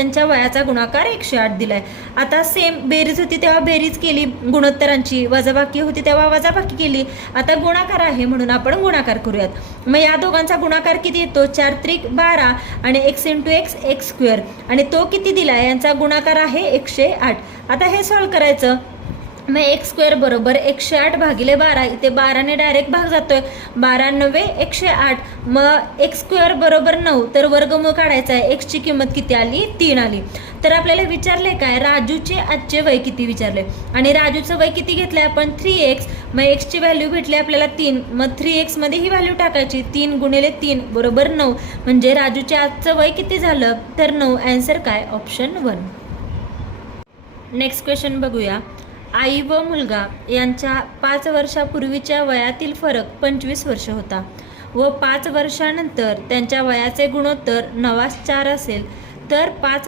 त्यांच्या वयाचा गुणाकार 108 दिलाय. आता सेम बेरीज होती तेव्हा बेरीज केली गुणोत्तरांची, वजाबाकी होती तेव्हा वजाबाकी केली. आता गुणाकार आहे म्हणून आपण गुणाकार करूयात. मग या दोघांचा गुणाकार किती येतो? 4 त्रिक 12 आणि x into x x square, आणि तो किती दिलाय? यांचा गुणाकार आहे 108. आता हे सॉल्व्ह करायचं. मग एक्स स्क्वेअर बरोबर 108 भागिले 12, इथे 12ने डायरेक्ट भाग जातोय, 12 9 108. मग एक्स स्क्वेअर बरोबर 9, तर वर्गमूळ काढायचा आहे. एक्सची किंमत किती आली? 3 आली. तर आपल्याला विचारले काय? राजूचे आजचे वय किती विचारले, आणि राजूचं वय किती घेतलंय आपण? 3x. मग एक्सची व्हॅल्यू भेटली आपल्याला 3, मग 3x मध्ये ही व्हॅल्यू टाकायची. 3 गुणिले 3 बरोबर 9, म्हणजे राजूचे आजचं वय किती झालं? तर 9. आन्सर काय? ऑप्शन 1. नेक्स्ट क्वेश्चन बघूया. आई व मुलगा यांच्या 5 वर्षापूर्वीच्या वयातील फरक 25 वर्ष होता व 5 वर्षानंतर त्यांच्या वयाचे गुणोत्तर 9:4 असेल, तर 5